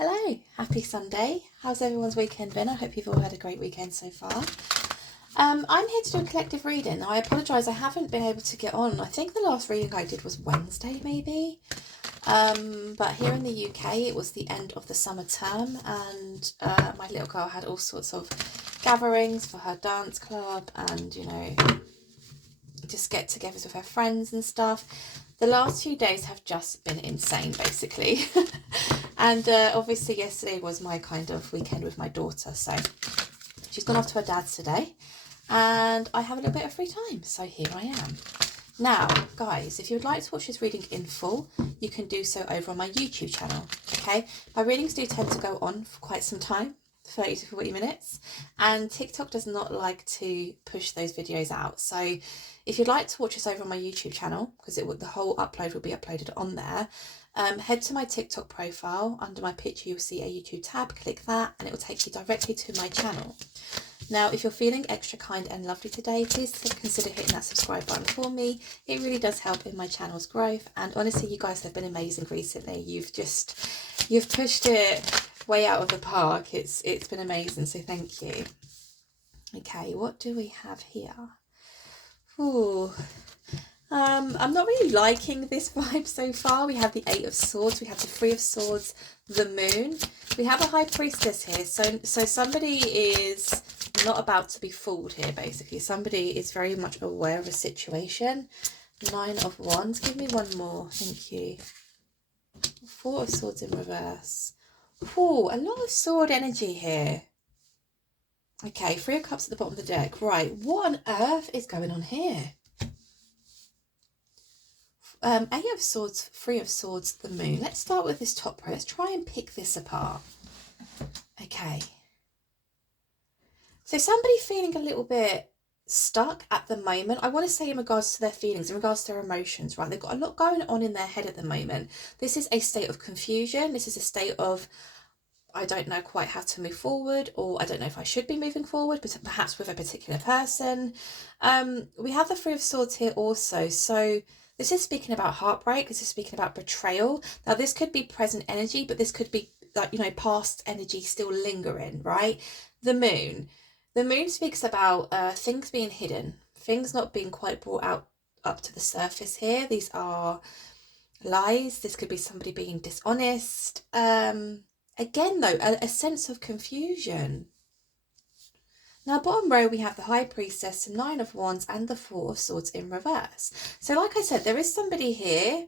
Hello, happy Sunday. How's everyone's weekend been? I hope you've all had a great weekend so far. I'm here to do a collective reading. Now, I apologise, I haven't been able to get on. I think the last reading I did was Wednesday, maybe. But here in the UK, it was the end of the summer term, and my little girl had all sorts of gatherings for her dance club and, you know, just get-togethers with her friends and stuff. The last few days have just been insane, basically. And obviously yesterday was my kind of weekend with my daughter, so she's gone off to her dad's today and I have a little bit of free time, so here I am. Now guys, if you would like to watch this reading in full, you can do so over on my YouTube channel. Okay, my readings do tend to go on for quite some time, 30 to 40 minutes, and TikTok does not like to push those videos out. So if you'd like to watch this over on my YouTube channel, because the whole upload will be uploaded on there, head to my TikTok profile. Under my picture you'll see a YouTube tab, click that and it will take you directly to my channel. Now if you're feeling extra kind and lovely today, please consider hitting that subscribe button for me. It really does help in my channel's growth, and honestly you guys have been amazing recently. You've pushed it way out of the park. It's been amazing, so thank you. Okay, what do we have here? Ooh, I'm not really liking this vibe so far. We have the Eight of Swords, we have the Three of Swords, the Moon. We have a High Priestess here, so somebody is not about to be fooled here, basically. Somebody is very much aware of a situation. Nine of Wands, give me one more, thank you. Four of Swords in reverse. Ooh, a lot of sword energy here. Okay, Three of Cups at the bottom of the deck. Right, what on earth is going on here? Eight of Swords, Three of Swords, the Moon. Let's start with this top row. Let's try and pick this apart. Okay. So somebody feeling a little bit stuck at the moment. I want to say in regards to their feelings, in regards to their emotions, right? They've got a lot going on in their head at the moment. This is a state of confusion. This is a state of, I don't know quite how to move forward, or I don't know if I should be moving forward, but perhaps with a particular person. We have the Three of Swords here also. So this is speaking about heartbreak. This is speaking about betrayal. Now, this could be present energy, but this could be, like, you know, past energy still lingering, right? The Moon. The Moon speaks about things being hidden, things not being quite brought out up to the surface here. These are lies. This could be somebody being dishonest. Again, though, a sense of confusion. Now, bottom row, we have the High Priestess, the Nine of Wands, and the Four of Swords in reverse. So like I said, there is somebody here,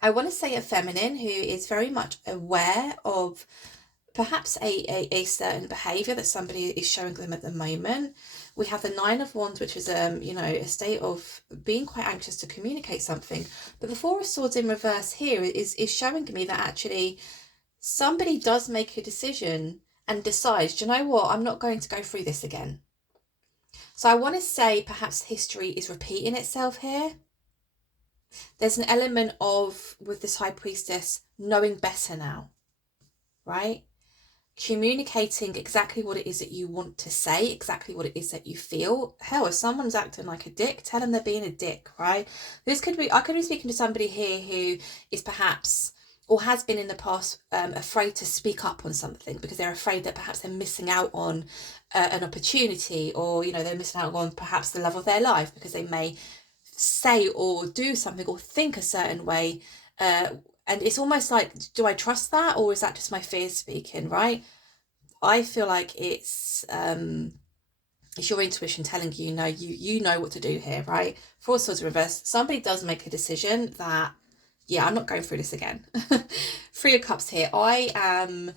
I want to say a feminine, who is very much aware of perhaps a certain behaviour that somebody is showing them at the moment. We have the Nine of Wands, which is, you know, a state of being quite anxious to communicate something. But the Four of Swords in reverse here is showing me that actually somebody does make a decision and decides, do you know what, I'm not going to go through this again. So I want to say perhaps history is repeating itself here. There's an element of, with this High Priestess, knowing better now, right? Communicating exactly what it is that you want to say, exactly what it is that you feel. Hell, if someone's acting like a dick, tell them they're being a dick, right? This could be, I could be speaking to somebody here who is perhaps, or has been in the past, afraid to speak up on something because they're afraid that perhaps they're missing out on an opportunity, or, you know, they're missing out on perhaps the love of their life because they may say or do something or think a certain way. And it's almost like, do I trust that, or is that just my fears speaking, right? I feel like it's your intuition telling you, no, you know what to do here, right? Four Swords reverse. Somebody does make a decision that, yeah, I'm not going through this again. Three of Cups here. I am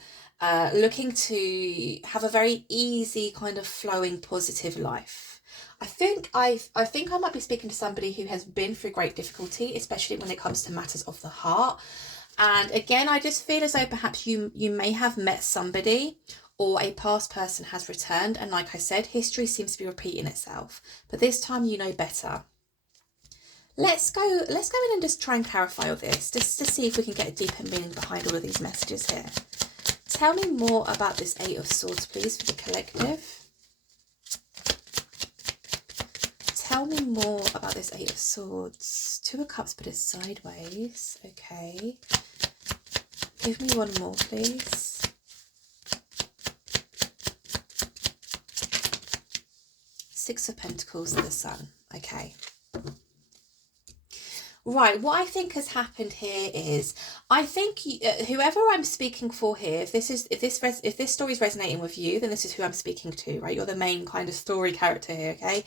looking to have a very easy, kind of flowing, positive life. I think I might be speaking to somebody who has been through great difficulty, especially when it comes to matters of the heart. And again, I just feel as though perhaps you may have met somebody, or a past person has returned. And like I said, history seems to be repeating itself, but this time you know better. Let's go in and just try and clarify all this, just to see if we can get a deeper meaning behind all of these messages here. Tell me more about this Eight of Swords, please, for the collective. Tell me more about this Eight of Swords. Two of Cups, but it's sideways. Okay. Give me one more, please. Six of Pentacles to the Sun. Okay. Right, what I think has happened here is, I think whoever I'm speaking for here, if this story is resonating with you, then this is who I'm speaking to, right? You're the main kind of story character here, okay?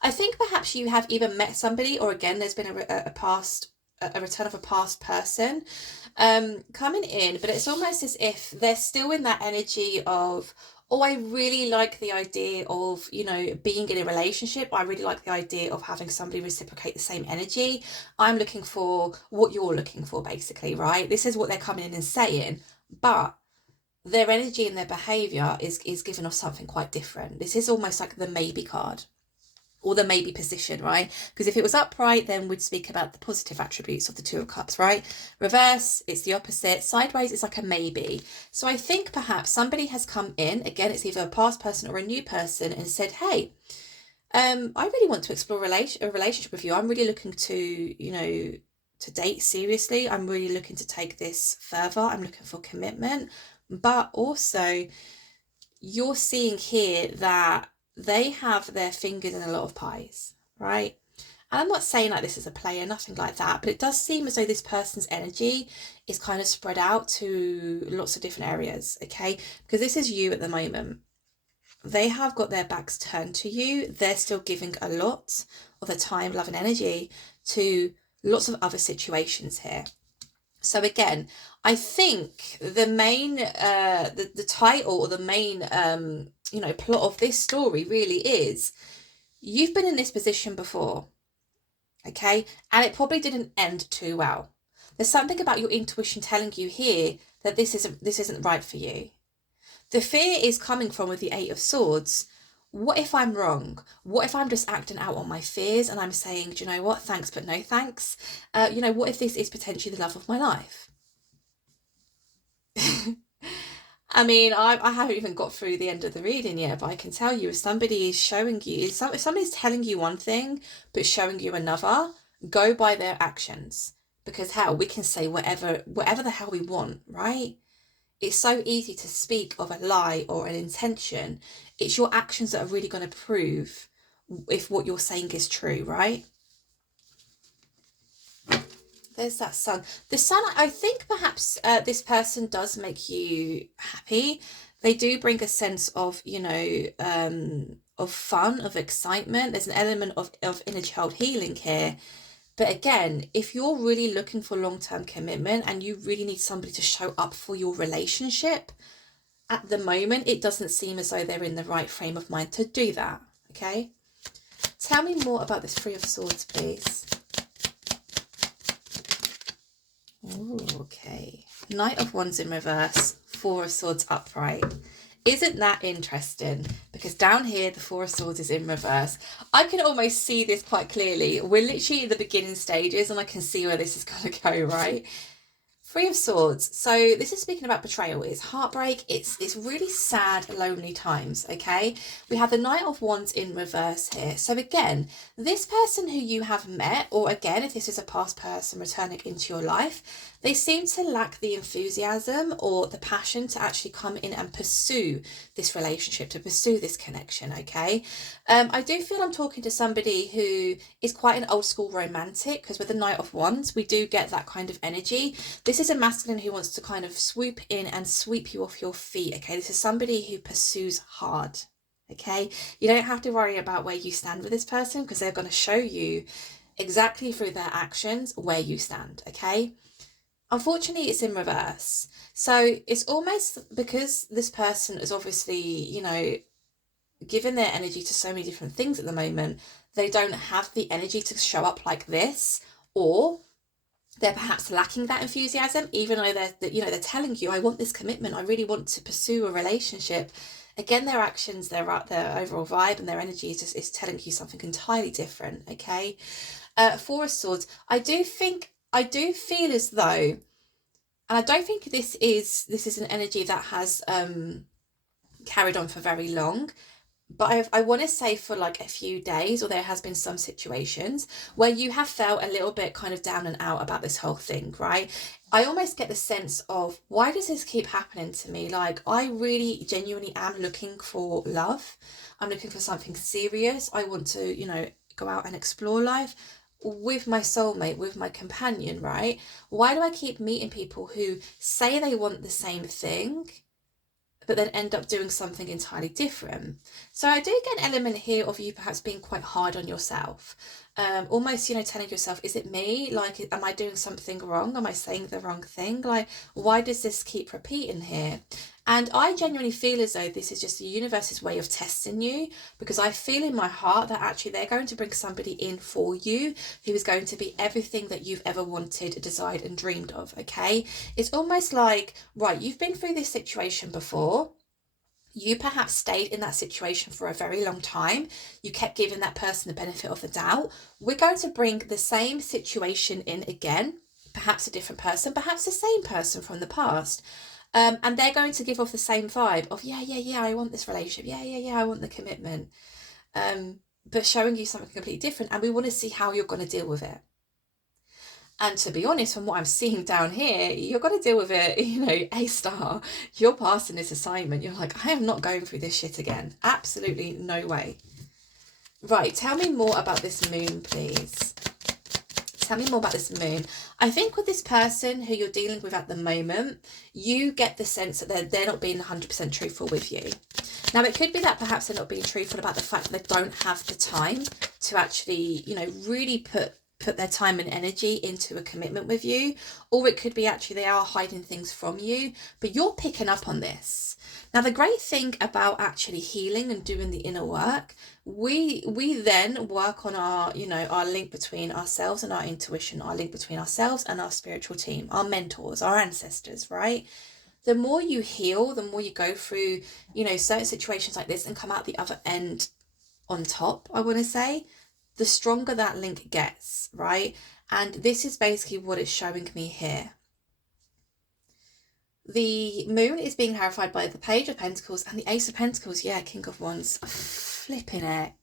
I think perhaps you have either met somebody, or again, there's been a return of a past person coming in, but it's almost as if they're still in that energy of, oh, I really like the idea of, you know, being in a relationship. I really like the idea of having somebody reciprocate the same energy. I'm looking for what you're looking for, basically, right? This is what they're coming in and saying, but their energy and their behavior is giving off something quite different. This is almost like the maybe card, or the maybe position, right? Because if it was upright, then we'd speak about the positive attributes of the Two of Cups, right? Reverse, it's the opposite. Sideways, it's like a maybe. So I think perhaps somebody has come in, again, it's either a past person or a new person, and said, hey, I really want to explore a relationship with you. I'm really looking to, you know, to date seriously. I'm really looking to take this further. I'm looking for commitment. But also, you're seeing here that they have their fingers in a lot of pies, right? And I'm not saying like this is a player, nothing like that, but it does seem as though this person's energy is kind of spread out to lots of different areas, okay? Because this is you at the moment. They have got their backs turned to you. They're still giving a lot of their time, love and energy to lots of other situations here. So again, I think the main, the title, or the main, you know, plot of this story really is, you've been in this position before, okay? And it probably didn't end too well. There's something about your intuition telling you here that this isn't right for you. The fear is coming from with the Eight of Swords. What if I'm wrong? What if I'm just acting out on my fears and I'm saying, do you know what, thanks but no thanks? You know, what if this is potentially the love of my life? I mean, I haven't even got through the end of the reading yet, but I can tell you, if somebody is showing you, if somebody's telling you one thing but showing you another, go by their actions. Because hell, we can say whatever the hell we want, right? It's so easy to speak of a lie or an intention. It's your actions that are really going to prove if what you're saying is true, right? There's that Sun. The Sun, I think perhaps this person does make you happy. They do bring a sense of, you know, of fun, of excitement. There's an element of inner child healing here. But again, if you're really looking for long-term commitment and you really need somebody to show up for your relationship, at the moment, it doesn't seem as though they're in the right frame of mind to do that, okay? Tell me more about this Three of Swords, please. Ooh, okay. Knight of Wands in reverse, Four of Swords upright. Isn't that interesting? Because down here, the Four of Swords is in reverse. I can almost see this quite clearly. We're literally in the beginning stages and I can see where this is going to go, right? Three of Swords. So this is speaking about betrayal. It's heartbreak. It's really sad, lonely times, okay? We have the Knight of Wands in reverse here. So again, this person who you have met, or again, if this is a past person returning into your life, they seem to lack the enthusiasm or the passion to actually come in and pursue this relationship, to pursue this connection, okay? I do feel I'm talking to somebody who is quite an old school romantic, because with the Knight of Wands, we do get that kind of energy. This is a masculine who wants to kind of swoop in and sweep you off your feet, okay? This is somebody who pursues hard, okay? You don't have to worry about where you stand with this person, because they're going to show you exactly through their actions where you stand, okay? Unfortunately, it's in reverse. So it's almost because this person is obviously, you know, given their energy to so many different things at the moment, they don't have the energy to show up like this, or they're perhaps lacking that enthusiasm, even though they're telling you, I want this commitment, I really want to pursue a relationship. Again, their actions, their overall vibe and their energy is telling you something entirely different, okay? Four of Swords. I do feel as though, and I don't think this is an energy that has carried on for very long, But I want to say for like a few days, or there has been some situations where you have felt a little bit kind of down and out about this whole thing, right? I almost get the sense of, why does this keep happening to me? Like, I really genuinely am looking for love. I'm looking for something serious. I want to, go out and explore life with my soulmate, with my companion, right? Why do I keep meeting people who say they want the same thing, but then end up doing something entirely different? So I do get an element here of you perhaps being quite hard on yourself. Almost, telling yourself, is it me? Like, am I doing something wrong? Am I saying the wrong thing? Like, why does this keep repeating here? And I genuinely feel as though this is just the universe's way of testing you, because I feel in my heart that actually they're going to bring somebody in for you who is going to be everything that you've ever wanted, desired, and dreamed of, okay? It's almost like, right, you've been through this situation before. You perhaps stayed in that situation for a very long time. You kept giving that person the benefit of the doubt. We're going to bring the same situation in again, perhaps a different person, perhaps the same person from the past. And they're going to give off the same vibe of, yeah, I want this relationship. Yeah, I want the commitment. But showing you something completely different. And we want to see how you're going to deal with it. And to be honest, from what I'm seeing down here, you're going to deal with it, A star. You're passing this assignment. You're like, I am not going through this shit again. Absolutely no way. Right, tell me more about this moon, please. Tell me more about this moon. I think with this person who you're dealing with at the moment, you get the sense that they're not being 100% truthful with you. Now, it could be that perhaps they're not being truthful about the fact that they don't have the time to actually, really put their time and energy into a commitment with you. Or it could be actually they are hiding things from you, but you're picking up on this. Now, the great thing about actually healing and doing the inner work, we then work on our, our link between ourselves and our intuition, our link between ourselves and our spiritual team, our mentors, our ancestors, right? The more you heal, the more you go through, certain situations like this and come out the other end on top, I want to say, the stronger that link gets, right? And this is basically what it's showing me here. The moon is being clarified by the Page of Pentacles and the Ace of Pentacles. Yeah, King of Wands. Flipping heck.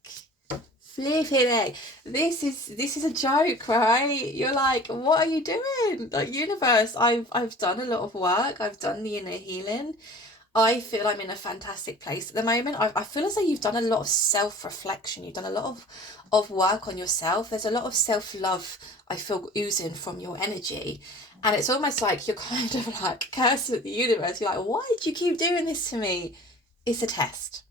Flipping heck. This is a joke, right? You're like, what are you doing? Like, universe, I've done a lot of work. I've done the inner healing. I feel I'm in a fantastic place at the moment. I feel as though you've done a lot of self-reflection. You've done a lot of work on yourself. There's a lot of self-love I feel oozing from your energy. And it's almost like you're kind of like cursing at the universe. You're like, why did you keep doing this to me? It's a test.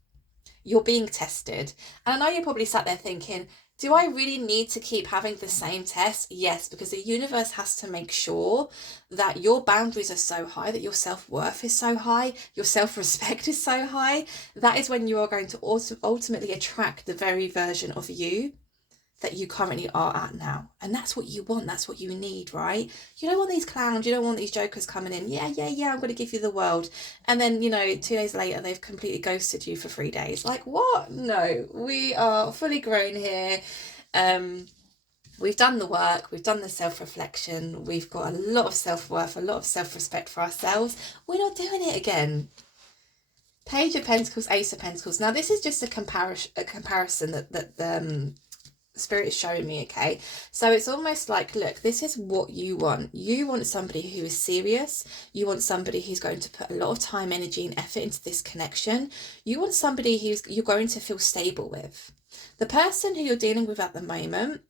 You're being tested. And I know you're probably sat there thinking, do I really need to keep having the same test? Yes, because the universe has to make sure that your boundaries are so high, that your self-worth is so high, your self-respect is so high. That is when you are going to ultimately attract the very version of you that you currently are at now. And that's what you want. That's what you need, right? You don't want these clowns. You don't want these jokers coming in. Yeah, I'm going to give you the world. And then, 2 days later, they've completely ghosted you for 3 days. Like, what? No, we are fully grown here. We've done the work. We've done the self-reflection. We've got a lot of self-worth, a lot of self-respect for ourselves. We're not doing it again. Page of Pentacles, Ace of Pentacles. Now, this is just a comparison that Spirit is showing me, okay? So it's almost like, look, this is what you want. You want somebody who is serious. You want somebody who's going to put a lot of time, energy, and effort into this connection. You want somebody who's you're going to feel stable with. The person who you're dealing with at the moment,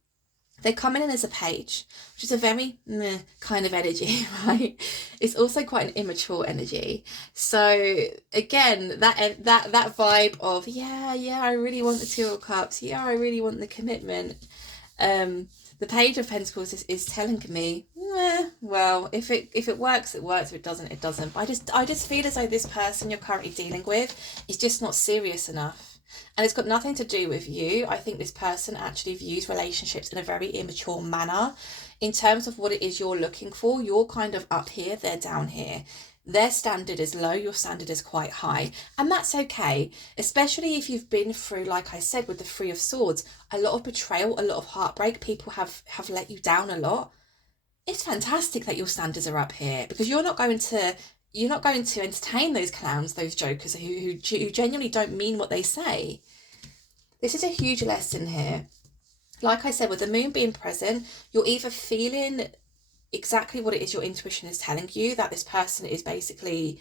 they're coming in as a page, which is a very meh kind of energy, right? It's also quite an immature energy. So again, that vibe of yeah, I really want the Two of Cups. Yeah, I really want the commitment. The Page of Pentacles is telling me, well, if it works, it works. If it doesn't, it doesn't. But I just feel as though this person you're currently dealing with is just not serious enough. And it's got nothing to do with you. I think this person actually views relationships in a very immature manner. In terms of what it is you're looking for, you're kind of up here, they're down here. Their standard is low, your standard is quite high. And that's okay, especially if you've been through, like I said, with the Three of Swords, a lot of betrayal, a lot of heartbreak. People have let you down a lot. It's fantastic that your standards are up here, because you're not going to entertain those clowns, those jokers who genuinely don't mean what they say. This is a huge lesson here. Like I said, with the moon being present, you're either feeling exactly what it is your intuition is telling you, that this person is basically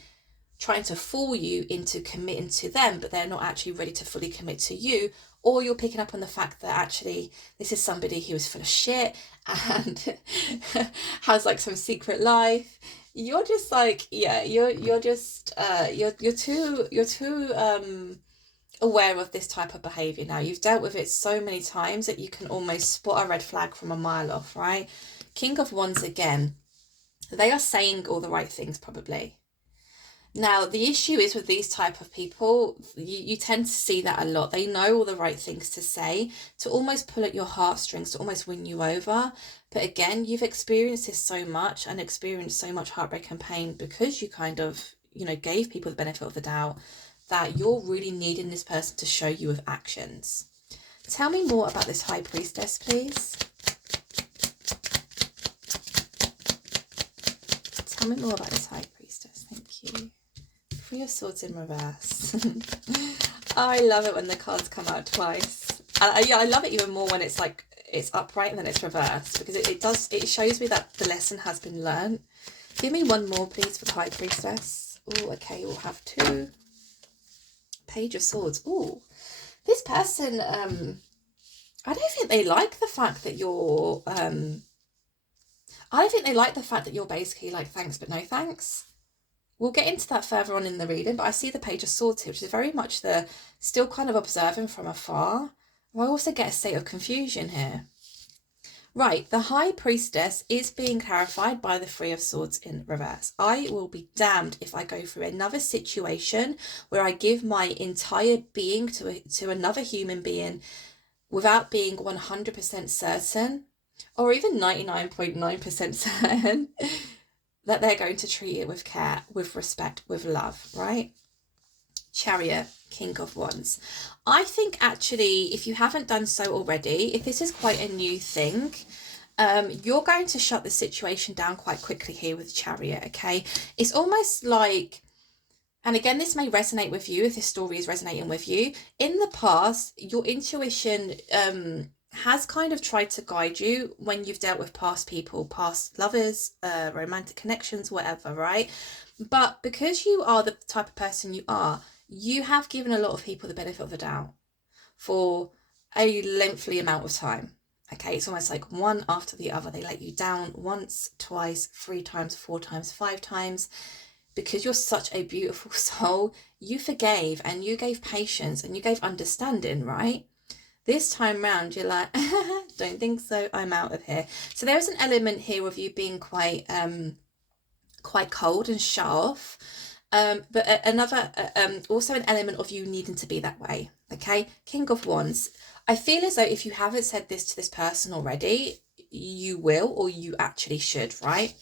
trying to fool you into committing to them, but they're not actually ready to fully commit to you, or you're picking up on the fact that actually this is somebody who is full of shit and has like some secret life. You're just like, yeah, you're just you're too aware of this type of behavior now. You've dealt with it so many times that you can almost spot a red flag from a mile off, right? King of Wands again. They are saying all the right things probably. Now, the issue is with these type of people, you tend to see that a lot. They know all the right things to say, to almost pull at your heartstrings, to almost win you over. But again, you've experienced this so much and experienced so much heartbreak and pain because you kind of, gave people the benefit of the doubt, that you're really needing this person to show you with actions. Tell me more about this High Priestess, please. Tell me more about this High Priestess. Thank you. Three of Swords in reverse. I love it when the cards come out twice. And I love it even more when it's like it's upright and then it's reversed, because it shows me that the lesson has been learned. Give me one more, please, for the High Priestess. Oh, okay, we'll have two. Page of Swords. Oh, this person, I don't think they like the fact that you're, I don't think they like the fact that you're basically like, thanks, but no thanks. We'll get into that further on in the reading, but I see the Page of Swords here, which is very much the still kind of observing from afar. I also get a state of confusion here. Right, the High Priestess is being clarified by the Three of Swords in reverse. I will be damned if I go through another situation where I give my entire being to another human being without being 100% certain, or even 99.9% certain, that they're going to treat it with care, with respect, with love, right? Chariot, King of Wands. I think actually, if you haven't done so already, if this is quite a new thing, you're going to shut the situation down quite quickly here with Chariot, okay? It's almost like, and again, this may resonate with you if this story is resonating with you. In the past, your intuition has kind of tried to guide you when you've dealt with past people, past lovers, romantic connections, whatever, right? But because you are the type of person you are, you have given a lot of people the benefit of the doubt for a lengthy amount of time. Okay, it's almost like one after the other. They let you down once, twice, 3 times, 4 times, 5 times. Because you're such a beautiful soul, you forgave and you gave patience and you gave understanding, right? This time round, you're like, don't think so, I'm out of here. So there is an element here of you being quite cold and shut off. But another, also an element of you needing to be that way, okay? King of Wands. I feel as though if you haven't said this to this person already, you will, or you actually should, right?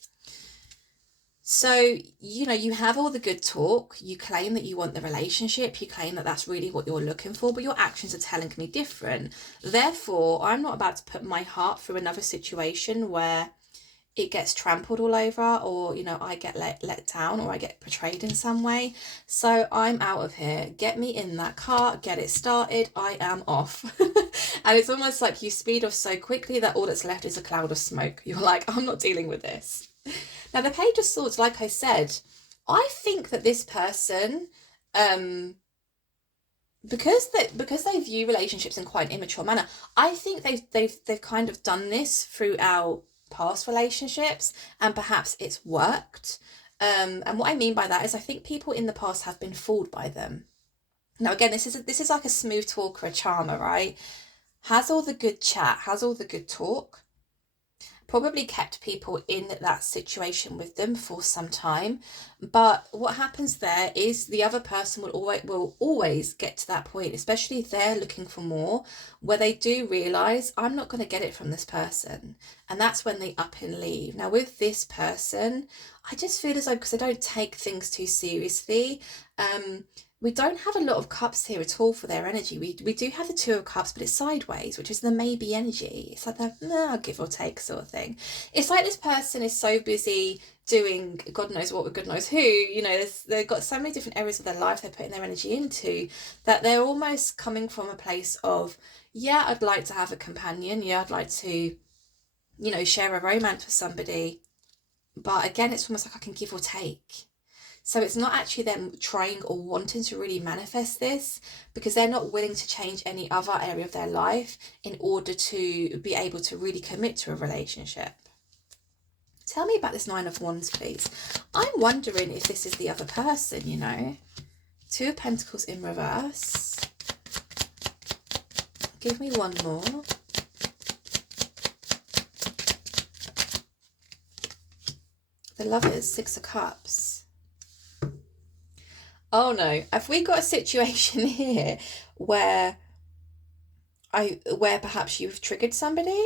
So, you have all the good talk, you claim that you want the relationship, you claim that that's really what you're looking for, but your actions are telling me different. Therefore, I'm not about to put my heart through another situation where it gets trampled all over, or I get let down, or I get betrayed in some way. So I'm out of here. Get me in that car, get it started, I am off. And it's almost like you speed off so quickly that all that's left is a cloud of smoke. You're like, I'm not dealing with this. Now the Page of Swords, like I said, I think that this person, because they view relationships in quite an immature manner, I think they've kind of done this throughout past relationships, and perhaps it's worked. And what I mean by that is I think people in the past have been fooled by them. Now again, this is like a smooth talker, a charmer, right? Has all the good chat, has all the good talk, probably kept people in that situation with them for some time. But what happens there is the other person will always get to that point, especially if they're looking for more, where they do realise, I'm not going to get it from this person. And that's when they up and leave. Now with this person, I just feel as though, because they don't take things too seriously, we don't have a lot of cups here at all for their energy. We do have the Two of Cups, but it's sideways, which is the maybe energy. It's like the nah, give or take sort of thing. It's like this person is so busy doing God knows what with God knows who, you know, they've got so many different areas of their life they're putting their energy into, that they're almost coming from a place of, yeah, I'd like to have a companion. Yeah, I'd like to, you know, share a romance with somebody. But again, it's almost like I can give or take. So it's not actually them trying or wanting to really manifest this, because they're not willing to change any other area of their life in order to be able to really commit to a relationship. Tell me about this Nine of Wands, please. I'm wondering if this is the other person, you know. Two of Pentacles in reverse. Give me one more. The Lovers, Six of Cups. Oh no, have we got a situation here where perhaps you've triggered somebody?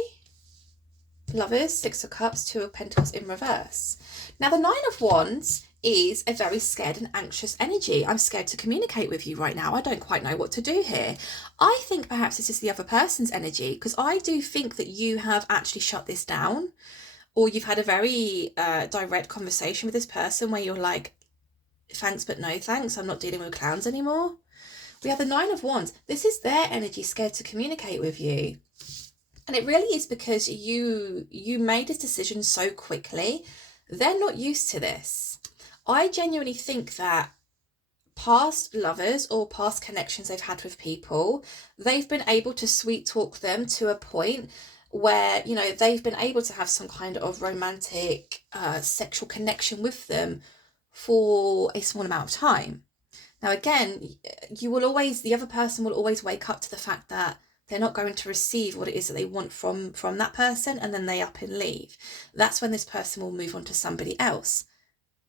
Lovers, Six of Cups, Two of Pentacles in reverse. Now the Nine of Wands is a very scared and anxious energy. I'm scared to communicate with you right now. I don't quite know what to do here. I think perhaps this is the other person's energy, because I do think that you have actually shut this down, or you've had a very direct conversation with this person where you're like, thanks but no thanks, I'm not dealing with clowns anymore. We have the Nine of Wands. This is their energy, scared to communicate with you. And it really is because you made this decision so quickly. They're not used to this. I genuinely think that past lovers or past connections they've had with people, they've been able to sweet talk them to a point where, you know, they've been able to have some kind of romantic sexual connection with them for a small amount of time. Now again, the other person will always wake up to the fact that they're not going to receive what it is that they want from that person, and then they up and leave. That's when this person will move on to somebody else.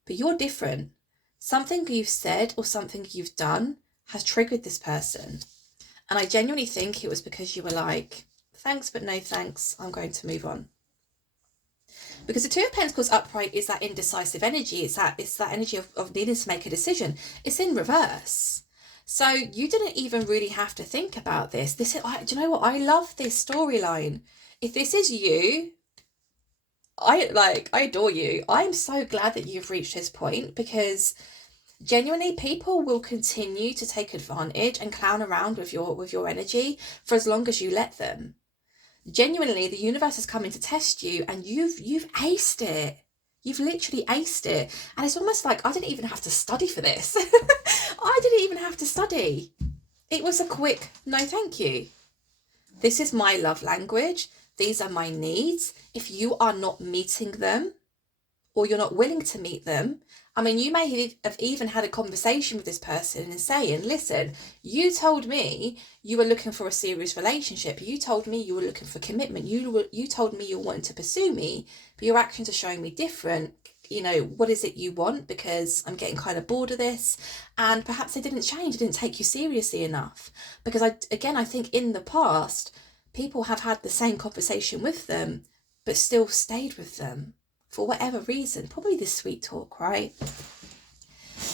But you're different. Something you've said or something you've done has triggered this person. And I genuinely think it was because you were like, thanks but no thanks, I'm going to move on. Because the Two of Pentacles upright is that indecisive energy. It's that energy of needing to make a decision. It's in reverse. So you didn't even really have to think about this. Do you know what? I love this storyline. If this is you, I adore you. I'm so glad that you've reached this point, because genuinely people will continue to take advantage and clown around with your energy for as long as you let them. Genuinely, the universe is coming to test you, and you've aced it. You've literally aced it. And it's almost like I didn't even have to study for this. I didn't even have to study. It was a quick, no thank you. This is my love language. These are my needs. If you are not meeting them, or you're not willing to meet them, I mean, you may have even had a conversation with this person and saying, listen, you told me you were looking for a serious relationship. You told me you were looking for commitment. You told me you wanted to pursue me, but your actions are showing me different. You know, what is it you want? Because I'm getting kind of bored of this. And perhaps they didn't change. It didn't take you seriously enough. Because I think in the past, people have had the same conversation with them, but still stayed with them. For whatever reason, probably the sweet talk, right?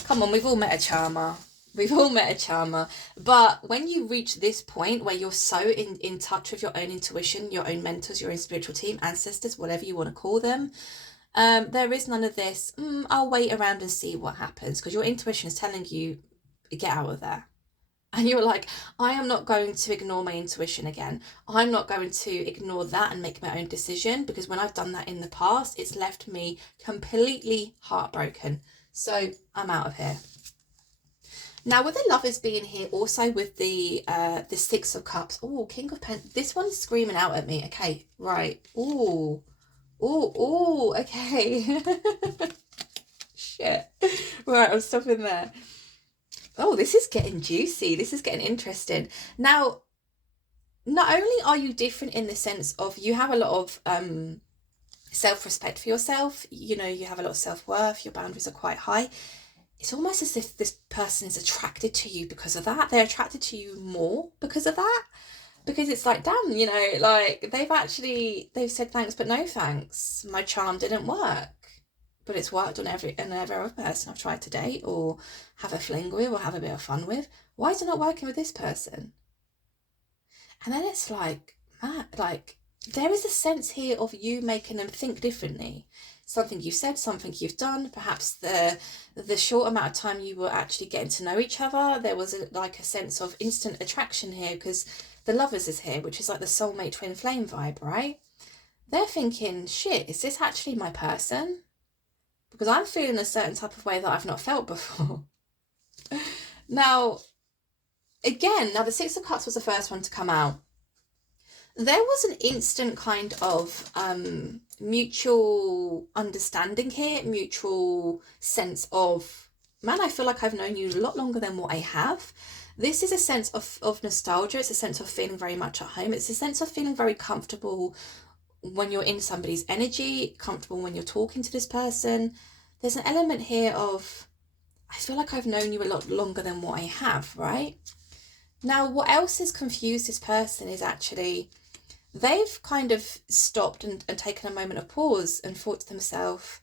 Come on, we've all met a charmer. We've all met a charmer. But when you reach this point where you're so in touch with your own intuition, your own mentors, your own spiritual team, ancestors, whatever you want to call them, there is none of this, I'll wait around and see what happens, because your intuition is telling you, get out of there. And you're like, I am not going to ignore my intuition again. I'm not going to ignore that and make my own decision, because when I've done that in the past, it's left me completely heartbroken. So I'm out of here. Now, with the Lovers being here also with the Six of Cups. Oh, King of Pentacles. This one's screaming out at me. Okay, right. Oh, okay. Shit. Right, I'm stopping there. Oh, this is getting juicy. This is getting interesting. Now, not only are you different in the sense of you have a lot of self-respect for yourself, you know, you have a lot of self-worth, your boundaries are quite high. It's almost as if this person is attracted to you because of that. They're attracted to you more because of that. Because it's like, damn, you know, like they've said thanks but no thanks. My charm didn't work. but it's worked on every other person I've tried to date or have a fling with or have a bit of fun with. Why is it not working with this person? And then it's like, man, like there is a sense here of you making them think differently. Something you've said, something you've done, perhaps the short amount of time you were actually getting to know each other, there was like a sense of instant attraction here because the lovers is here, which is like the soulmate twin flame vibe, right? They're thinking, shit, is this actually my person? Because I'm feeling a certain type of way that I've not felt before. Now, again, the Six of Cups was the first one to come out. There was an instant kind of mutual understanding here, mutual sense of, man, I feel like I've known you a lot longer than what I have. This is a sense of nostalgia. It's a sense of feeling very much at home. It's a sense of feeling very comfortable when you're in somebody's energy, comfortable when you're talking to this person. There's an element here of, I feel like I've known you a lot longer than what I have, right? Now, what else has confused this person is actually they've kind of stopped and taken a moment of pause and thought to themselves,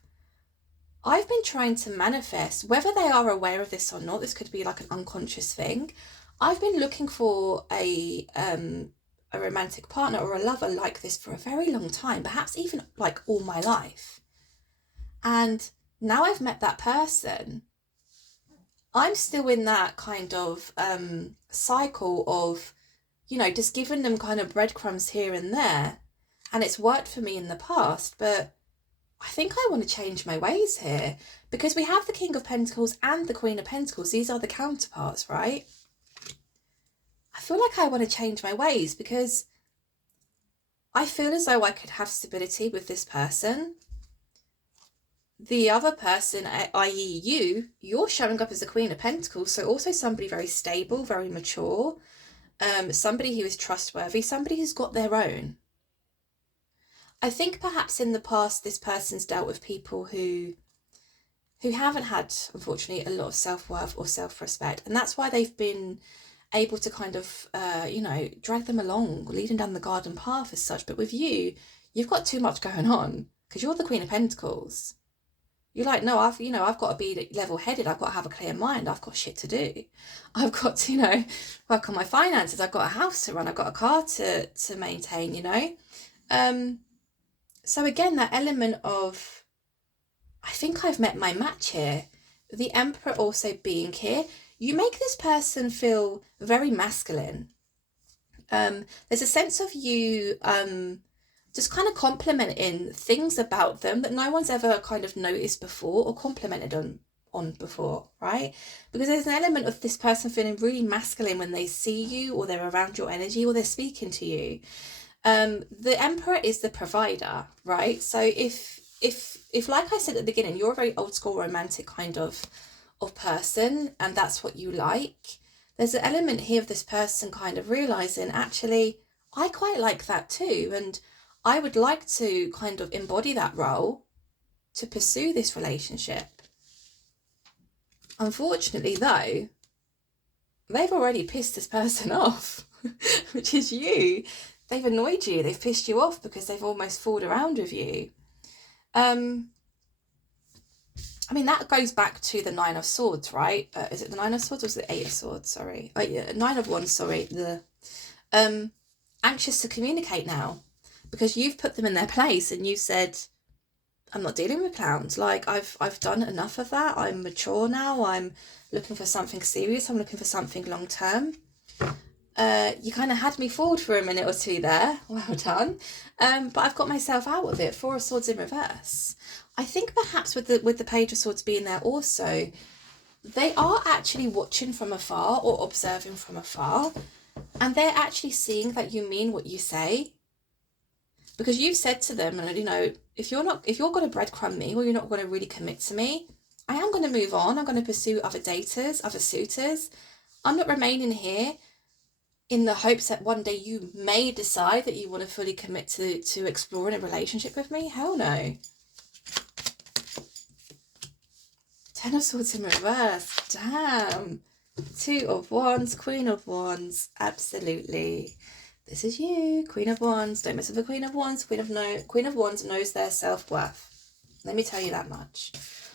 I've been trying to manifest, whether they are aware of this or not, this could be like an unconscious thing. I've been looking for a romantic partner or a lover like this for a very long time, perhaps even like all my life. And now I've met that person, I'm still in that kind of cycle of, just giving them kind of breadcrumbs here and there. And it's worked for me in the past, but I think I want to change my ways here because we have the King of Pentacles and the Queen of Pentacles. These are the counterparts, right? I feel like I want to change my ways because I feel as though I could have stability with this person. The other person, i.e. you're showing up as the Queen of Pentacles, so also somebody very stable, very mature, somebody who is trustworthy, somebody who's got their own. I think perhaps in the past this person's dealt with people who haven't had, unfortunately, a lot of self-worth or self-respect, and that's why they've been able to kind of, drag them along, lead them down the garden path as such. But with you, you've got too much going on because you're the Queen of Pentacles. You're like, no, I've got to be level-headed. I've got to have a clear mind. I've got shit to do. I've got to, work on my finances. I've got a house to run. I've got a car to maintain, So again, that element of, I think I've met my match here. The Emperor also being here. You make this person feel very masculine. There's a sense of you just kind of complimenting things about them that no one's ever kind of noticed before or complimented on before, right? Because there's an element of this person feeling really masculine when they see you or they're around your energy or they're speaking to you. The Emperor is the provider, right? So if like I said at the beginning, you're a very old school romantic kind of person and that's what you like, there's an element here of this person kind of realizing, actually, I quite like that too, and I would like to kind of embody that role to pursue this relationship. Unfortunately, though, they've already pissed this person off, which is you. They've annoyed you. They've pissed you off because they've almost fooled around with you. That goes back to the Nine of Swords, right? Is it the Nine of Swords or is it the Eight of Swords? Sorry. Oh, yeah, Nine of Wands, sorry. Anxious to communicate now because you've put them in their place and you said, I'm not dealing with clowns. Like, I've done enough of that. I'm mature now. I'm looking for something serious. I'm looking for something long term. You kind of had me forward for a minute or two there. Well done. But I've got myself out of it. Four of Swords in reverse. I think perhaps with the Page of Swords being there also, they are actually watching from afar or observing from afar, and they're actually seeing that you mean what you say. Because you've said to them, if you're going to breadcrumb me or you're not going to really commit to me, I am going to move on. I'm going to pursue other daters, other suitors. I'm not remaining here in the hopes that one day you may decide that you want to fully commit to exploring a relationship with me. Hell no. Ten of Swords in reverse. Damn. Two of Wands, Queen of Wands. Absolutely. This is you, Queen of Wands. Don't mess with the Queen of Wands. Queen of Wands knows their self-worth. Let me tell you that much.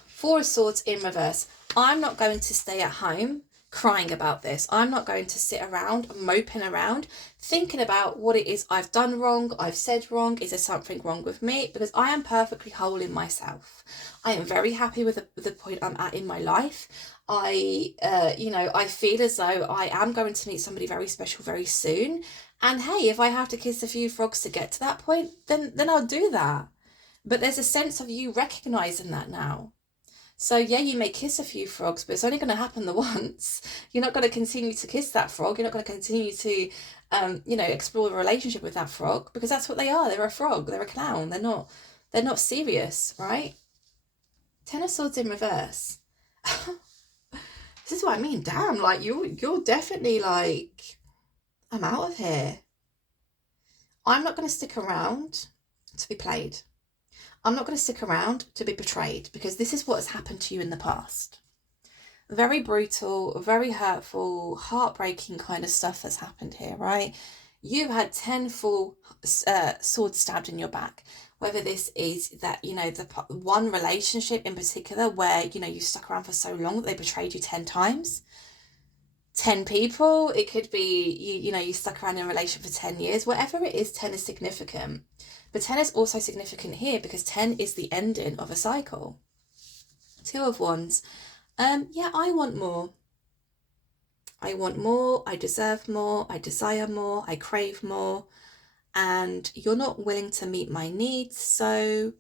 Four of Swords in reverse. I'm not going to stay at home crying about this. I'm not going to sit around moping around thinking about what it is I've done wrong, I've said wrong, is there something wrong with me? Because I am perfectly whole in myself. I am very happy with the point I'm at in my life. I feel as though I am going to meet somebody very special very soon. And hey, if I have to kiss a few frogs to get to that point, then I'll do that. But there's a sense of you recognizing that now. So yeah, you may kiss a few frogs, but it's only going to happen the once. You're not going to continue to kiss that frog. You're not going to continue to, explore a relationship with that frog, because that's what they are. They're a frog. They're a clown. They're not serious, right? Ten of Swords in reverse. This is what I mean. Damn, like you're definitely like, I'm out of here. I'm not going to stick around to be played. I'm not going to stick around to be betrayed, because this is what has happened to you in the past. Very brutal, very hurtful, heartbreaking kind of stuff has happened here, right? You've had 10 full swords stabbed in your back. Whether this is that, the one relationship in particular where, you stuck around for so long that they betrayed you 10 times. 10 people. It could be, you stuck around in a relationship for 10 years. Whatever it is, 10 is significant. But 10 is also significant here because 10 is the ending of a cycle. Two of Wands. I want more. I want more. I deserve more. I desire more. I crave more. And you're not willing to meet my needs. So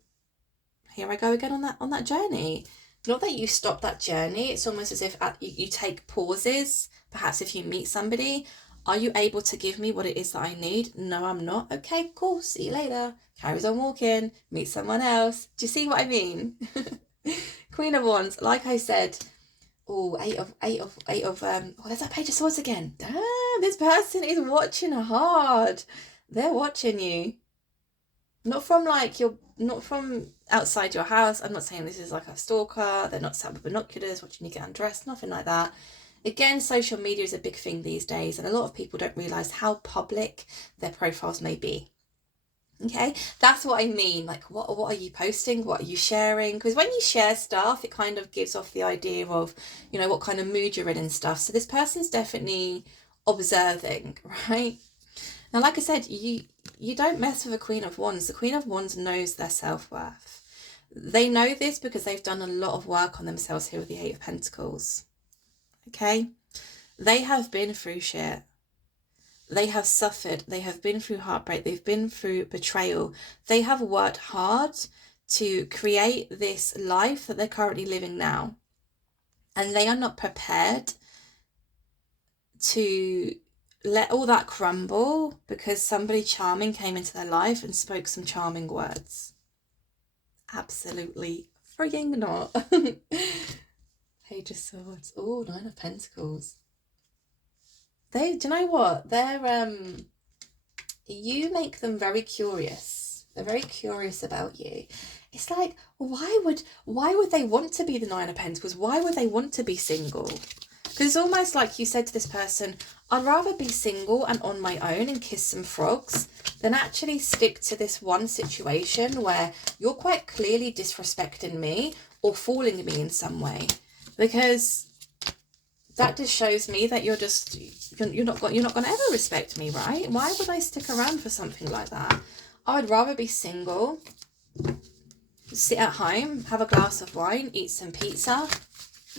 here I go again on that journey. Not that you stop that journey. It's almost as if you take pauses. Perhaps if you meet somebody, are you able to give me what it is that I need? No, I'm not. Okay, cool. See you later. Carries on walking. Meet someone else. Do you see what I mean? Queen of Wands. Like I said, eight of there's that Page of Swords again. Damn, this person is watching hard. They're watching you. Not from outside your house. I'm not saying this is like a stalker. They're not sat with binoculars watching you get undressed. Nothing like that. Again, social media is a big thing these days, and a lot of people don't realise how public their profiles may be. Okay, that's what I mean. Like, what are you posting? What are you sharing? Because when you share stuff, it kind of gives off the idea of, what kind of mood you're in and stuff. So this person's definitely observing, right? Now, like I said, you don't mess with a Queen of Wands. The Queen of Wands knows their self-worth. They know this because they've done a lot of work on themselves here with the Eight of Pentacles. Okay, they have been through shit. They have suffered. They have been through heartbreak. They've been through betrayal. They have worked hard to create this life that they're currently living now. And they are not prepared to let all that crumble because somebody charming came into their life and spoke some charming words. Absolutely frigging not. Page of Swords. Oh, Nine of Pentacles. Do you know what? You make them very curious. They're very curious about you. It's like, why would they want to be the Nine of Pentacles? Why would they want to be single? Because it's almost like you said to this person, I'd rather be single and on my own and kiss some frogs than actually stick to this one situation where you're quite clearly disrespecting me or fooling me in some way. Because that just shows me that you're not going to ever respect me, right? Why would I stick around for something like that? I would rather be single, sit at home, have a glass of wine, eat some pizza,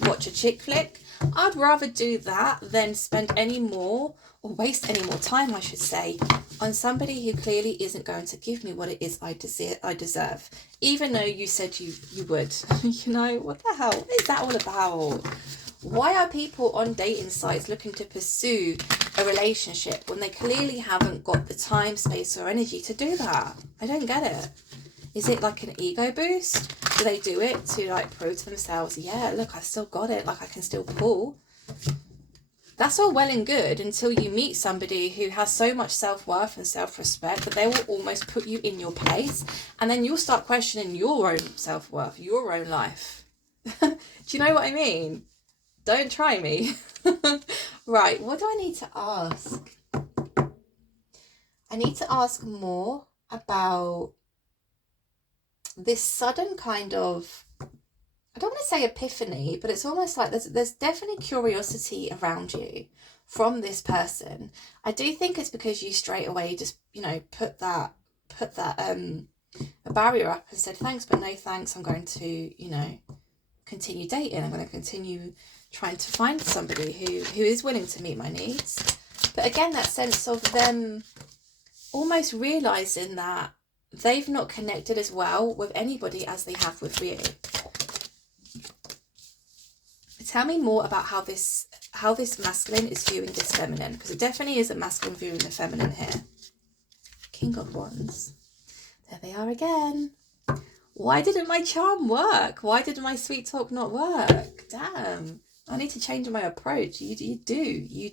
watch a chick flick. I'd rather do that than spend any more, or waste any more time, I should say, on somebody who clearly isn't going to give me what it is I deserve. Even though you said you would. What the hell? What is that all about? Why are people on dating sites looking to pursue a relationship when they clearly haven't got the time, space, or energy to do that? I don't get it. Is it like an ego boost? Do they do it to prove to themselves, yeah, look, I still got it, I can still pull? That's all well and good until you meet somebody who has so much self-worth and self-respect that they will almost put you in your place, and then you'll start questioning your own self-worth, your own life. Do you know what I mean? Don't try me. Right, what do I need to ask? I need to ask more about this sudden kind of, I don't want to say epiphany, but it's almost like there's definitely curiosity around you from this person. I do think it's because you straight away just, put that a barrier up and said thanks but no thanks. I'm going to, continue dating. I'm going to continue trying to find somebody who is willing to meet my needs. But again, that sense of them almost realizing that they've not connected as well with anybody as they have with you. Tell me more about how this masculine is viewing this feminine, because it definitely is a masculine viewing the feminine here. King of Wands. There they are again. Why didn't my charm work? Why did my sweet talk not work? Damn. I need to change my approach. You do. You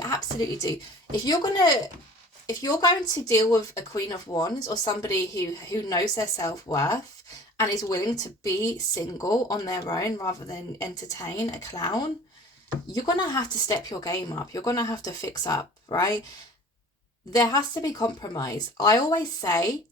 absolutely do. If you're going to deal with a Queen of Wands or somebody who knows their self-worth and is willing to be single on their own rather than entertain a clown, you're going to have to step your game up. You're going to have to fix up, right? There has to be compromise. I always say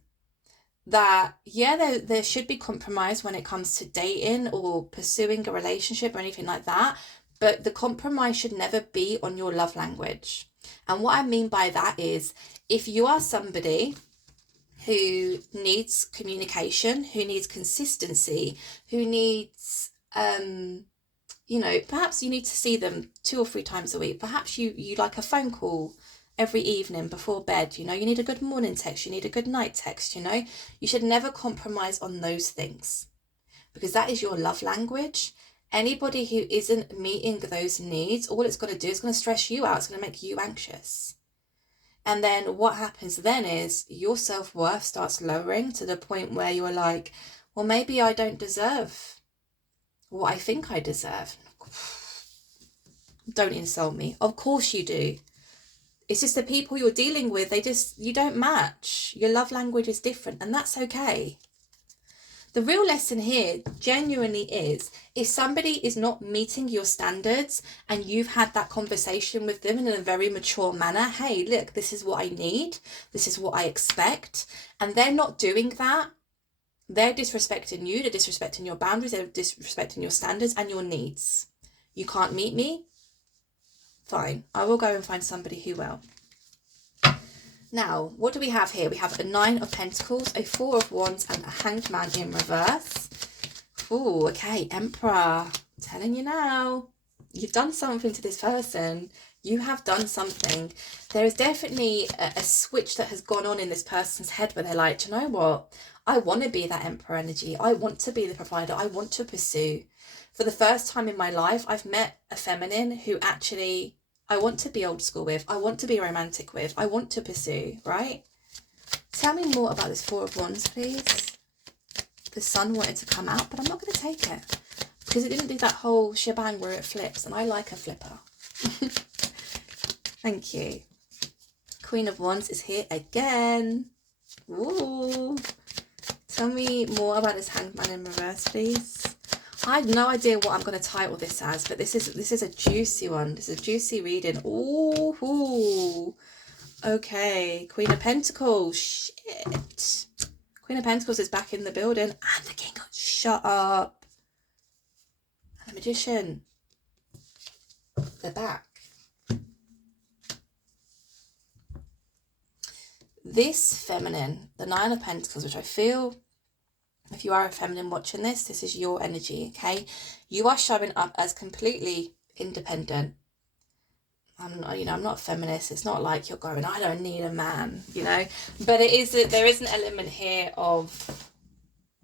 that, yeah, there should be compromise when it comes to dating or pursuing a relationship or anything like that. But the compromise should never be on your love language. And what I mean by that is, if you are somebody who needs communication, who needs consistency, who needs, perhaps you need to see them 2 or 3 times a week. Perhaps you like a phone call every evening before bed. You need a good morning text. You need a good night text. You should never compromise on those things, because that is your love language. Anybody who isn't meeting those needs, all it's going to do is going to stress you out. It's going to make you anxious. And then what happens then is your self-worth starts lowering to the point where you're like, well, maybe I don't deserve what I think I deserve. Don't insult me. Of course you do. It's just the people you're dealing with, you don't match. Your love language is different, and that's okay. The real lesson here genuinely is, if somebody is not meeting your standards and you've had that conversation with them in a very mature manner, hey, look, this is what I need, this is what I expect, and they're not doing that, they're disrespecting you, they're disrespecting your boundaries, they're disrespecting your standards and your needs. You can't meet me? Fine, I will go and find somebody who will. Now, what do we have here? We have a 9 of Pentacles, a 4 of Wands, and a Hanged Man in reverse. Oh, okay, Emperor. I'm telling you now, you've done something to this person. You have done something. There is definitely a switch that has gone on in this person's head where they're like, do you know what? I want to be that Emperor energy. I want to be the provider. I want to pursue. For the first time in my life, I've met a feminine who actually I want to be old school with, I want to be romantic with, I want to pursue, right? Tell me more about this 4 of Wands, please. The Sun wanted to come out, but I'm not going to take it, because it didn't do that whole shebang where it flips, and I like a flipper. Thank you. Queen of Wands is here again. Ooh. Tell me more about this Hanged Man in reverse, please. I have no idea what I'm going to title this as, but this is a juicy one. This is a juicy reading. Ooh. Okay. Queen of Pentacles. Shit. Queen of Pentacles is back in the building. And the King. Shut up. And the Magician. They're back. This feminine, the 9 of Pentacles, which I feel, if you are a feminine watching this, this is your energy, okay? You are showing up as completely independent. I'm not a feminist. It's not like you're going, I don't need a man, But there is an element here of,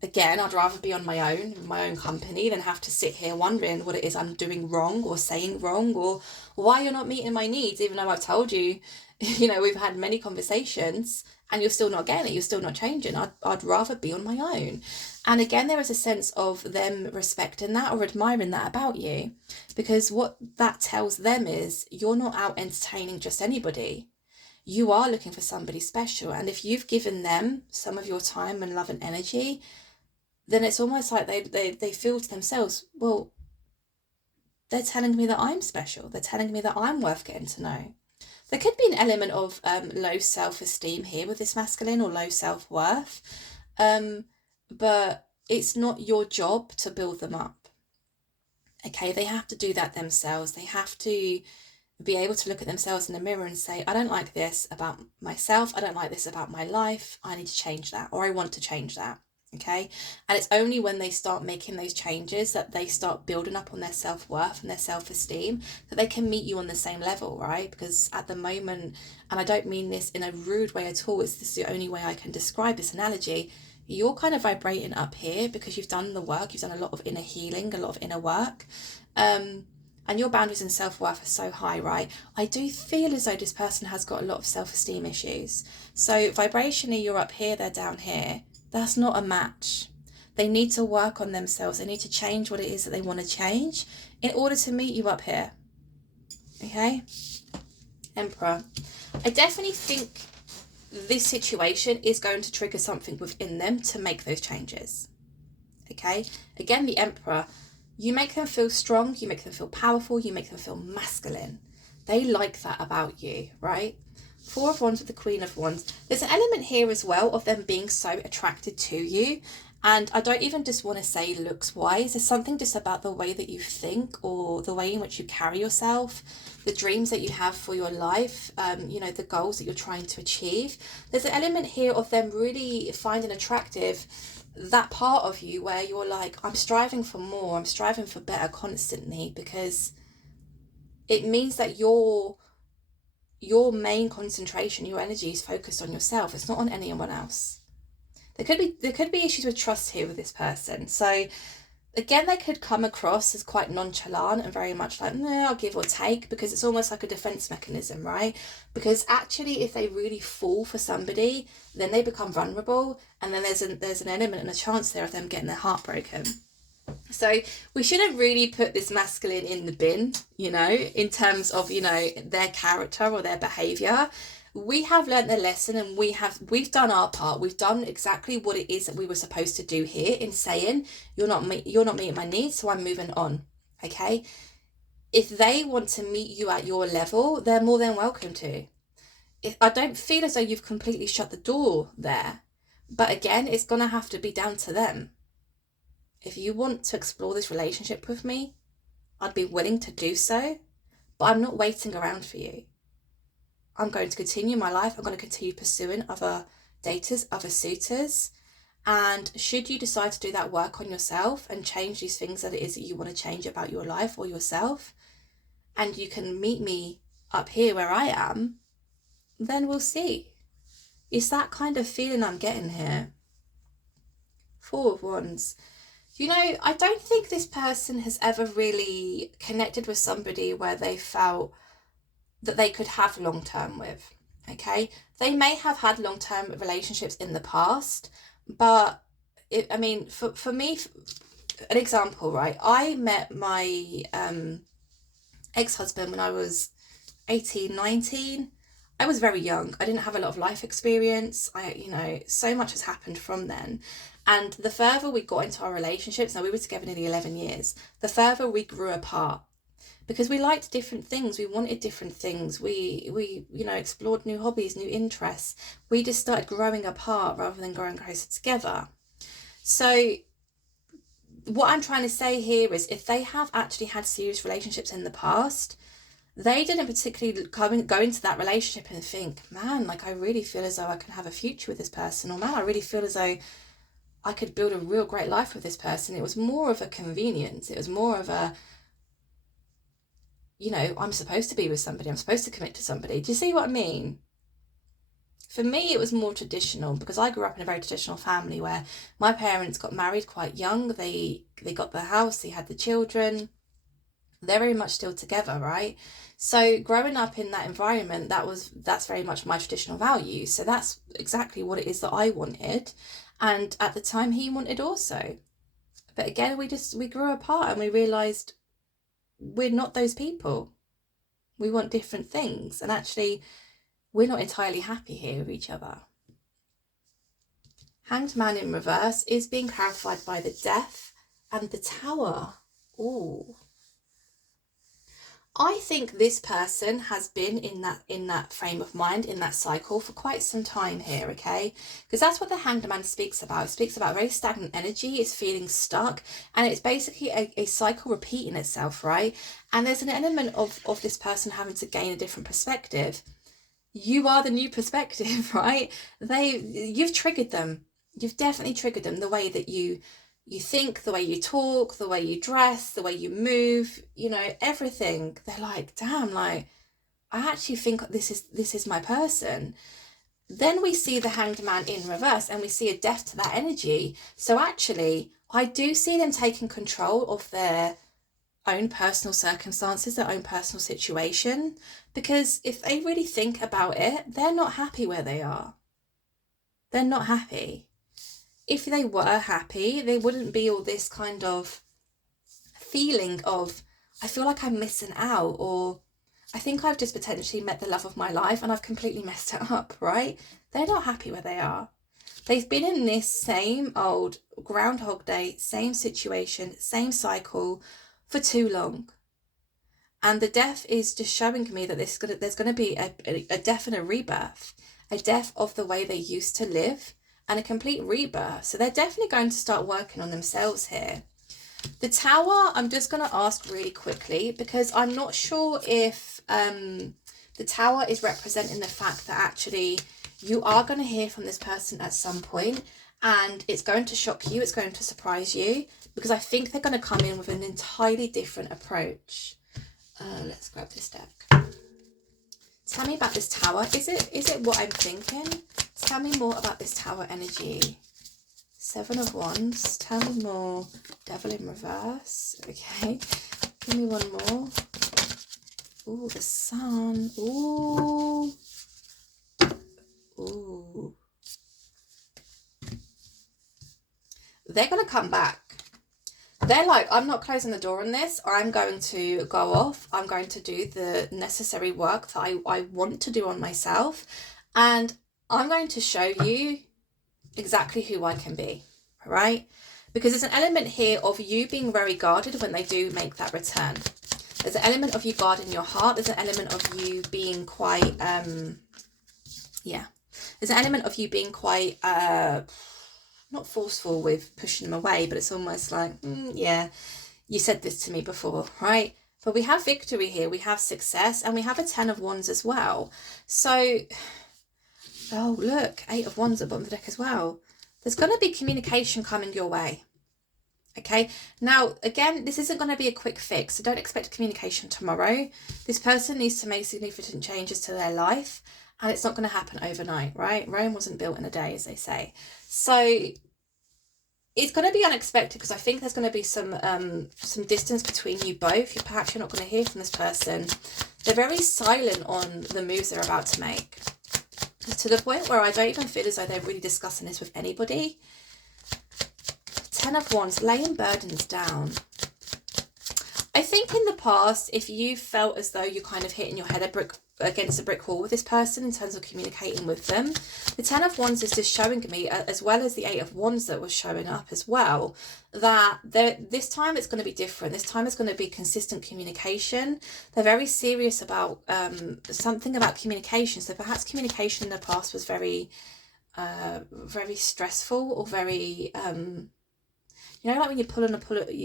again, I'd rather be on my own, in my own company, than have to sit here wondering what it is I'm doing wrong or saying wrong, or why you're not meeting my needs, even though I've told you, we've had many conversations and you're still not getting it, you're still not changing. I'd rather be on my own. And again, there is a sense of them respecting that or admiring that about you, because what that tells them is you're not out entertaining just anybody. You are looking for somebody special. And if you've given them some of your time and love and energy, then it's almost like they feel to themselves, well, they're telling me that I'm special. They're telling me that I'm worth getting to know. There could be an element of low self-esteem here with this masculine, or low self-worth. But it's not your job to build them up. Okay, they have to do that themselves. They have to be able to look at themselves in the mirror and say, I don't like this about myself. I don't like this about my life. I need to change that, or I want to change that. Okay. And it's only when they start making those changes that they start building up on their self-worth and their self-esteem, that they can meet you on the same level, right? Because at the moment, and I don't mean this in a rude way at all, it's the only way I can describe this analogy, you're kind of vibrating up here because you've done the work, you've done a lot of inner healing, a lot of inner work. And your boundaries and self-worth are so high, right? I do feel as though this person has got a lot of self-esteem issues. So vibrationally, you're up here, they're down here. That's not a match. They need to work on themselves. They need to change what it is that they want to change in order to meet you up here. Okay? Emperor. I definitely think this situation is going to trigger something within them to make those changes. Okay? Again, the Emperor. You make them feel strong, you make them feel powerful, you make them feel masculine. They like that about you, right? Four of Wands with the Queen of Wands. There's an element here as well of them being so attracted to you. And I don't even just want to say looks-wise. There's something just about the way that you think, or the way in which you carry yourself, the dreams that you have for your life, the goals that you're trying to achieve. There's an element here of them really finding attractive that part of you where you're like, I'm striving for more, I'm striving for better constantly, because it means that your main concentration, your energy is focused on yourself. It's not on anyone else. There could be issues with trust here with this person. So again, they could come across as quite nonchalant and very much like, no, I'll give or take, because it's almost like a defense mechanism, right? Because actually, if they really fall for somebody, then they become vulnerable, and then there's an element and a chance there of them getting their heart broken. So we shouldn't really put this masculine in the bin, in terms of, their character or their behavior. We have learnt the lesson, and we've done our part. We've done exactly what it is that we were supposed to do here, in saying you're not meeting my needs, so I'm moving on. Okay, if they want to meet you at your level, they're more than welcome to. I don't feel as though you've completely shut the door there, but again, it's gonna have to be down to them. If you want to explore this relationship with me, I'd be willing to do so, but I'm not waiting around for you. I'm going to continue my life. I'm going to continue pursuing other daters, other suitors. And should you decide to do that work on yourself and change these things that it is that you want to change about your life or yourself, and you can meet me up here where I am, then we'll see. It's that kind of feeling I'm getting here. Four of Wands. I don't think this person has ever really connected with somebody where they felt that they could have long-term with. Okay, they may have had long-term relationships in the past, but for me, an example, right? I met my ex-husband when I was 18, 19. I was very young. I didn't have a lot of life experience. So much has happened from then. And the further we got into our relationships, now we were together nearly 11 years, the further we grew apart. Because we liked different things, we wanted different things, we explored new hobbies, new interests. We just started growing apart rather than growing closer together. So what I'm trying to say here is, if they have actually had serious relationships in the past, they didn't particularly go into that relationship and think, man, like I really feel as though I can have a future with this person, or man, I really feel as though I could build a real great life with this person. It was more of a convenience. It was more of a, I'm supposed to be with somebody, I'm supposed to commit to somebody. Do you see what I mean? For me, it was more traditional, because I grew up in a very traditional family where my parents got married quite young. They got the house, they had the children. They're very much still together, right? So growing up in that environment, that's very much my traditional values. So that's exactly what it is that I wanted. And at the time, he wanted also. But again, we grew apart, and we realised we're not those people. We want different things, and actually we're not entirely happy here with each other. Hanged Man in reverse is being clarified by the Death and the Tower. Ooh. I think this person has been in that frame of mind, in that cycle for quite some time here, okay? Because that's what the Hanged Man speaks about. It speaks about very stagnant energy, it's feeling stuck, and it's basically a cycle repeating itself, right? And there's an element of this person having to gain a different perspective. You are the new perspective, right? You've triggered them. You've definitely triggered them. The way that you think, the way you talk, the way you dress, the way you move, you know, everything. They're like, damn, like, I actually think this is my person. Then we see the Hanged Man in reverse and we see a death to that energy. So actually, I do see them taking control of their own personal circumstances, their own personal situation. Because if they really think about it, they're not happy where they are. They're not happy. If they were happy, they wouldn't be all this kind of feeling of, I feel like I'm missing out, or I think I've just potentially met the love of my life and I've completely messed it up, right? They're not happy where they are. They've been in this same old Groundhog Day, same situation, same cycle for too long. And the death is just showing me that there's going to be a death and a rebirth, a death of the way they used to live, and a complete rebirth. So they're definitely going to start working on themselves here. The Tower, I'm just going to ask really quickly, because I'm not sure if the Tower is representing the fact that actually you are going to hear from this person at some point, and it's going to shock you, it's going to surprise you, because I think they're going to come in with an entirely different approach. Let's grab this deck. Tell me about this Tower. Is it what I'm thinking? Tell me more about this Tower energy. 7 of Wands. Tell me more. Devil in reverse. Okay. Give me one more. Ooh, the Sun. Ooh. Ooh. They're going to come back. They're like, I'm not closing the door on this. I'm going to go off. I'm going to do the necessary work that I want to do on myself. And I'm going to show you exactly who I can be, right? Because there's an element here of you being very guarded when they do make that return. There's an element of you guarding your heart. There's an element of you being quite, There's an element of you being quite, not forceful with pushing them away, but it's almost like, yeah, you said this to me before, right? But we have victory here, we have success, and we have a 10 of Wands as well. So, oh, look, 8 of Wands at the bottom of the deck as well. There's going to be communication coming your way. Okay, now, again, this isn't going to be a quick fix, so don't expect communication tomorrow. This person needs to make significant changes to their life, and it's not going to happen overnight, right? Rome wasn't built in a day, as they say. So it's going to be unexpected, because I think there's going to be some distance between you both. Perhaps you're not going to hear from this person. They're very silent on the moves they're about to make, to the point where I don't even feel as though they're really discussing this with anybody. 10 of Wands, laying burdens down. I think in the past, if you felt as though you're kind of hitting your head against a brick wall with this person in terms of communicating with them, the 10 of Wands is just showing me, as well as the 8 of Wands that was showing up as well, that this time it's going to be different. This time it's going to be consistent communication. They're very serious about something about communication. So perhaps communication in the past was very stressful, or very you know, like when you pull on a flipping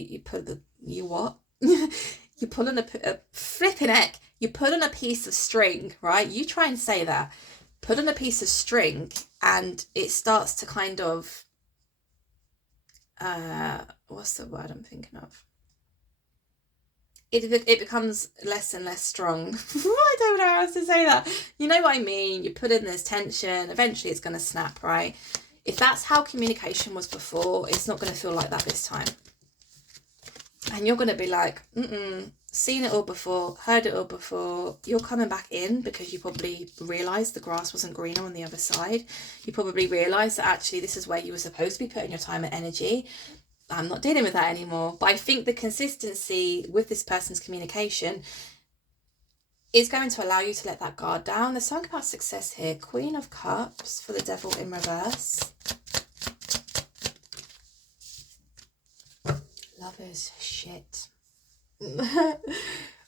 heck, you pull on a piece of string, right? You try and say that. Put on a piece of string and it starts to kind of, what's the word I'm thinking of? It becomes less and less strong. I don't know how else to say that. You know what I mean? You put in this tension, eventually it's going to snap, right? If that's how communication was before, it's not going to feel like that this time. And you're going to be like, seen it all before, heard it all before. You're coming back in because you probably realised the grass wasn't greener on the other side. You probably realised that actually this is where you were supposed to be putting your time and energy. I'm not dealing with that anymore. But I think the consistency with this person's communication is going to allow you to let that guard down. There's something about success here. Queen of Cups for the Devil in reverse. Lovers, shit.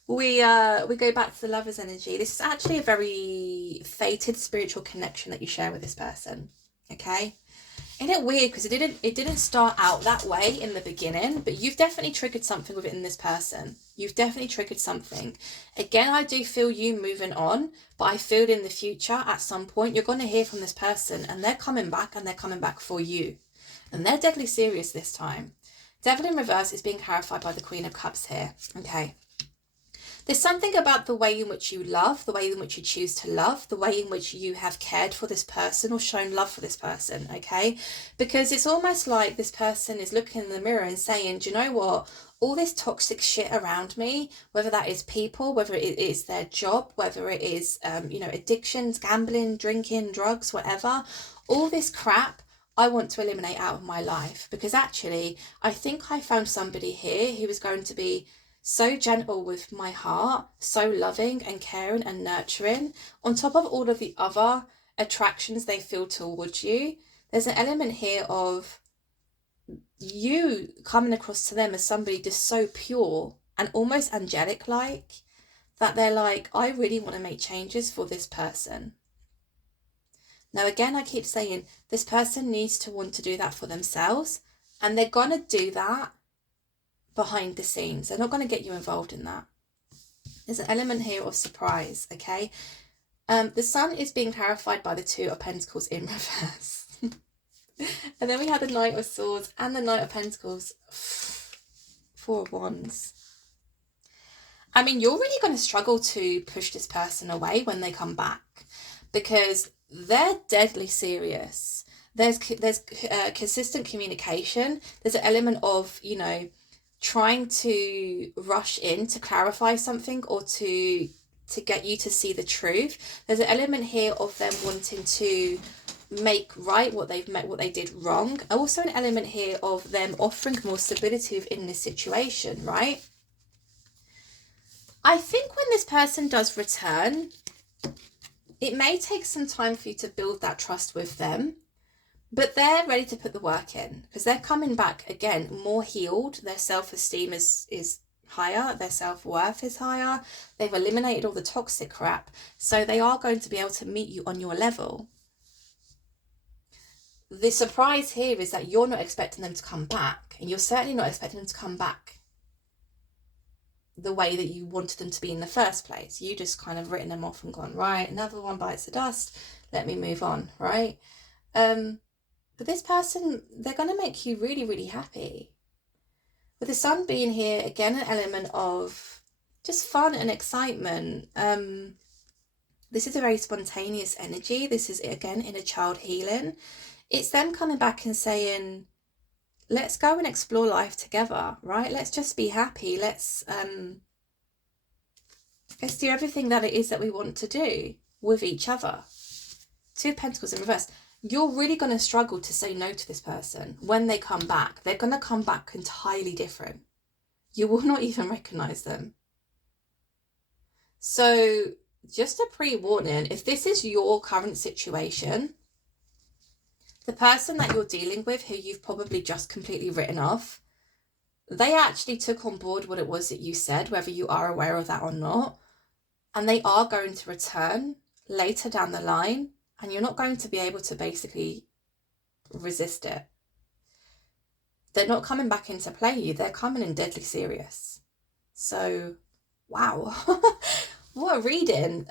We go back to the lover's energy. This is actually a very fated spiritual connection that you share with this person. Okay? Isn't it weird? Because it didn't start out that way in the beginning, but you've definitely triggered something within this person. You've definitely triggered something. Again, I do feel you moving on, but I feel in the future at some point you're going to hear from this person and they're coming back, and they're coming back for you. And they're deadly serious this time. Devil in reverse is being clarified by the Queen of Cups here. Okay. There's something about the way in which you love, the way in which you choose to love, the way in which you have cared for this person or shown love for this person, okay? Because it's almost like this person is looking in the mirror and saying, do you know what? All this toxic shit around me, whether that is people, whether it is their job, whether it is, addictions, gambling, drinking, drugs, whatever, all this crap, I want to eliminate out of my life. Because actually, I think I found somebody here who is going to be so gentle with my heart, so loving and caring and nurturing, on top of all of the other attractions they feel towards you. There's an element here of you coming across to them as somebody just so pure and almost angelic like, that they're like, I really want to make changes for this person. Now again, I keep saying this person needs to want to do that for themselves, and they're gonna do that behind the scenes. They're not going to get you involved in that. There's an element here of surprise, okay? The Sun is being clarified by the Two of Pentacles in reverse. And then we had the Knight of Swords and the Knight of Pentacles. Four of Wands. I mean, you're really going to struggle to push this person away when they come back, because they're deadly serious. There's consistent communication. There's an element of, trying to rush in to clarify something or to get you to see the truth. There's an element here of them wanting to make right what they did wrong. Also an element here of them offering more stability within this situation, right? I think when this person does return, it may take some time for you to build that trust with them. But they're ready to put the work in, because they're coming back, again, more healed. Their self-esteem is higher. Their self-worth is higher. They've eliminated all the toxic crap. So they are going to be able to meet you on your level. The surprise here is that you're not expecting them to come back. And you're certainly not expecting them to come back the way that you wanted them to be in the first place. You just kind of written them off and gone, right, another one bites the dust. Let me move on, right? But this person, they're going to make you really, really happy. With the Sun being here, again, an element of just fun and excitement. This is a very spontaneous energy. This is, again, inner child healing. It's them coming back and saying, let's go and explore life together, right? Let's just be happy. Let's do everything that it is that we want to do with each other. Two of Pentacles in reverse. You're really going to struggle to say no to this person when they come back. They're going to come back entirely different. You will not even recognize them. So just a pre-warning, if this is your current situation, the person that you're dealing with, who you've probably just completely written off, they actually took on board what it was that you said, whether you are aware of that or not. And they are going to return later down the line. And you're not going to be able to basically resist it. They're not coming back in to play you. They're coming in deadly serious. So, wow. What a reading.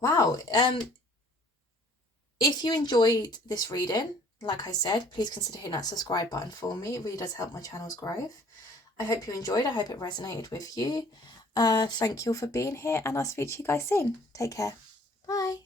Wow. If you enjoyed this reading, like I said, please consider hitting that subscribe button for me. It really does help my channel's growth. I hope you enjoyed. I hope it resonated with you. Thank you all for being here, and I'll speak to you guys soon. Take care. Bye.